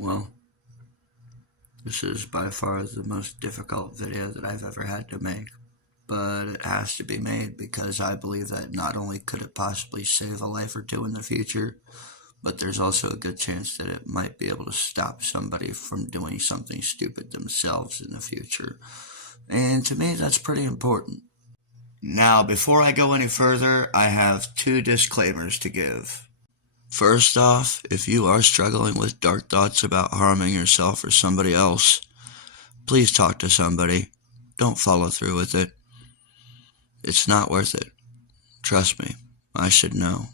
Well, this is by far the most difficult video that I've ever had to make, but it has to be made because I believe that not only could it possibly save a life or two in the future, but there's also a good chance that it might be able to stop somebody from doing something stupid themselves in the future. And to me, that's pretty important. Now, before I go any further, I have two disclaimers to give. First off, if you are struggling with dark thoughts about harming yourself or somebody else, please talk to somebody. Don't follow through with it. It's not worth it. Trust me, I should know.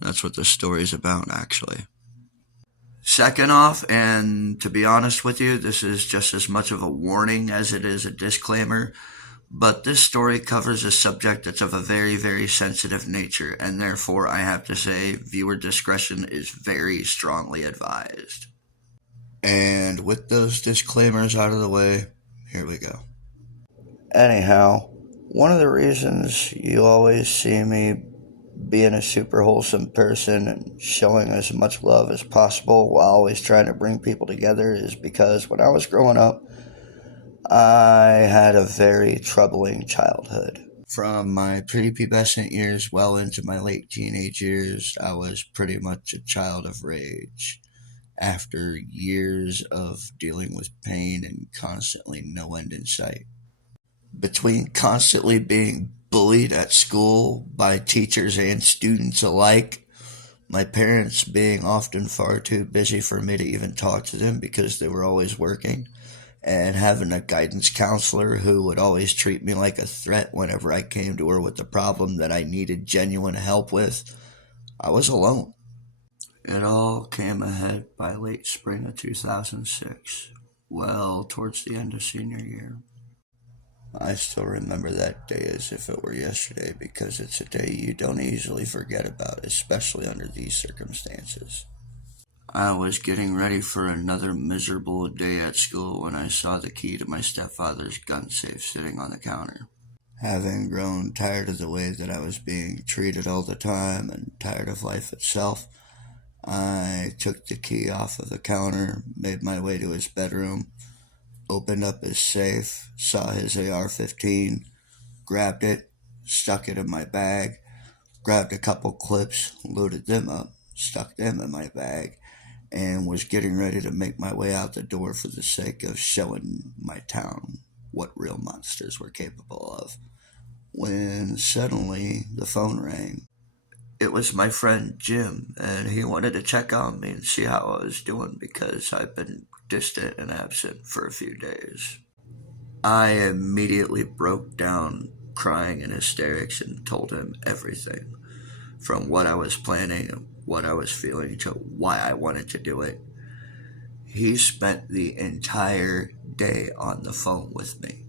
That's what this story's about, actually. Second off, and to be honest with you, this is just as much of a warning as it is a disclaimer, but this story covers a subject that's of a very, very sensitive nature, and therefore I have to say viewer discretion is very strongly advised. And with those disclaimers out of the way, here we go. Anyhow, one of the reasons you always see me being a super wholesome person and showing as much love as possible while always trying to bring people together is because when I was growing up, I had a very troubling childhood. From my prepubescent years well into my late teenage years, I was pretty much a child of rage. After years of dealing with pain and constantly no end in sight. Between constantly being bullied at school by teachers and students alike, my parents being often far too busy for me to even talk to them because they were always working, and having a guidance counselor who would always treat me like a threat whenever I came to her with a problem that I needed genuine help with, I was alone. It all came ahead by late spring of 2006, well, towards the end of senior year. I still remember that day as if it were yesterday because it's a day you don't easily forget about, especially under these circumstances. I was getting ready for another miserable day at school when I saw the key to my stepfather's gun safe sitting on the counter. Having grown tired of the way that I was being treated all the time and tired of life itself, I took the key off of the counter, made my way to his bedroom, opened up his safe, saw his AR-15, grabbed it, stuck it in my bag, grabbed a couple clips, loaded them up, stuck them in my bag, and was getting ready to make my way out the door for the sake of showing my town what real monsters were capable of. When suddenly the phone rang. It was my friend Jim, and he wanted to check on me and see how I was doing because I've been distant and absent for a few days. I immediately broke down, crying in hysterics, and told him everything from what I was planning, what I was feeling, to why I wanted to do it. He spent the entire day on the phone with me,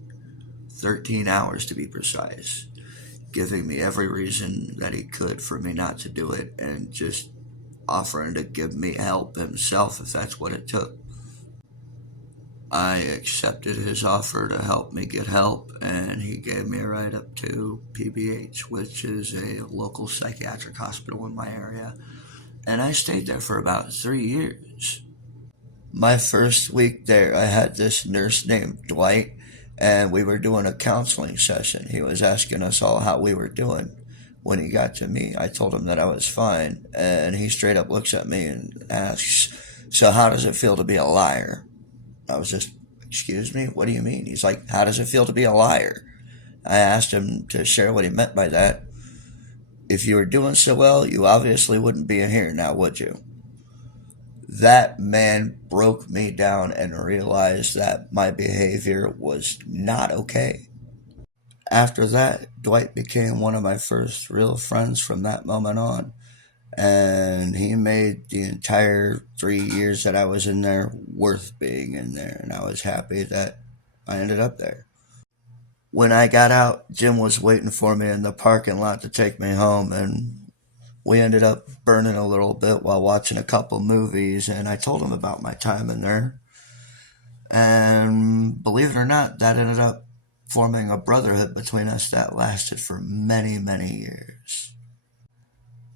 13 hours to be precise, giving me every reason that he could for me not to do it and just offering to give me help himself if that's what it took. I accepted his offer to help me get help, and he gave me a ride up to PBH, which is a local psychiatric hospital in my area, and I stayed there for about 3 years. My first week there, I had this nurse named Dwight, and we were doing a counseling session. He was asking us all how we were doing. When he got to me, I told him that I was fine, and he straight up looks at me and asks, "So how does it feel to be a liar?" I was just, "Excuse me? What do you mean?" He's like, "How does it feel to be a liar?" I asked him to share what he meant by that. "If you were doing so well, you obviously wouldn't be in here now, would you?" That man broke me down and realized that my behavior was not okay. After that, Dwight became one of my first real friends from that moment on, and he made the entire 3 years that I was in there worth being in there, and I was happy that I ended up there. When I got out, Jim was waiting for me in the parking lot to take me home, and we ended up burning a little bit while watching a couple movies, and I told him about my time in there. And believe it or not, that ended up forming a brotherhood between us that lasted for many, many years.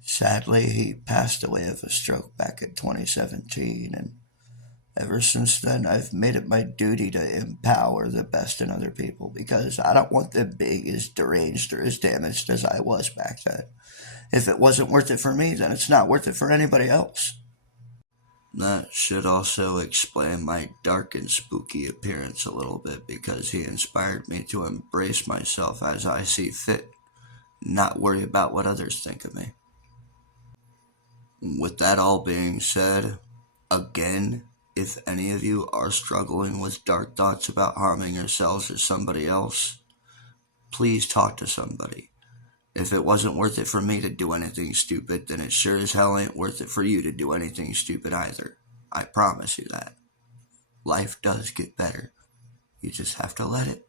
Sadly, he passed away of a stroke back in 2017, and Ever since then, I've made it my duty to empower the best in other people because I don't want them being as deranged or as damaged as I was back then. If it wasn't worth it for me, then it's not worth it for anybody else. That should also explain my dark and spooky appearance a little bit because he inspired me to embrace myself as I see fit, not worry about what others think of me. With that all being said, again, if any of you are struggling with dark thoughts about harming yourselves or somebody else, please talk to somebody. If it wasn't worth it for me to do anything stupid, then it sure as hell ain't worth it for you to do anything stupid either. I promise you that. Life does get better. You just have to let it.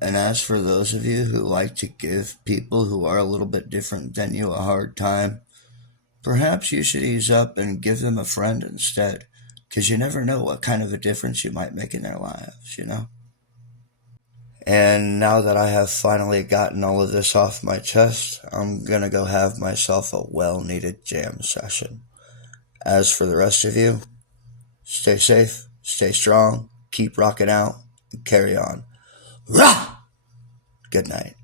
And as for those of you who like to give people who are a little bit different than you a hard time, perhaps you should ease up and give them a friend instead, because you never know what kind of a difference you might make in their lives. And now that I have finally gotten all of this off my chest, I'm gonna go have myself a well-needed jam session. As for the rest of you, stay safe, stay strong, keep rocking out, and carry on. Rah! Good night.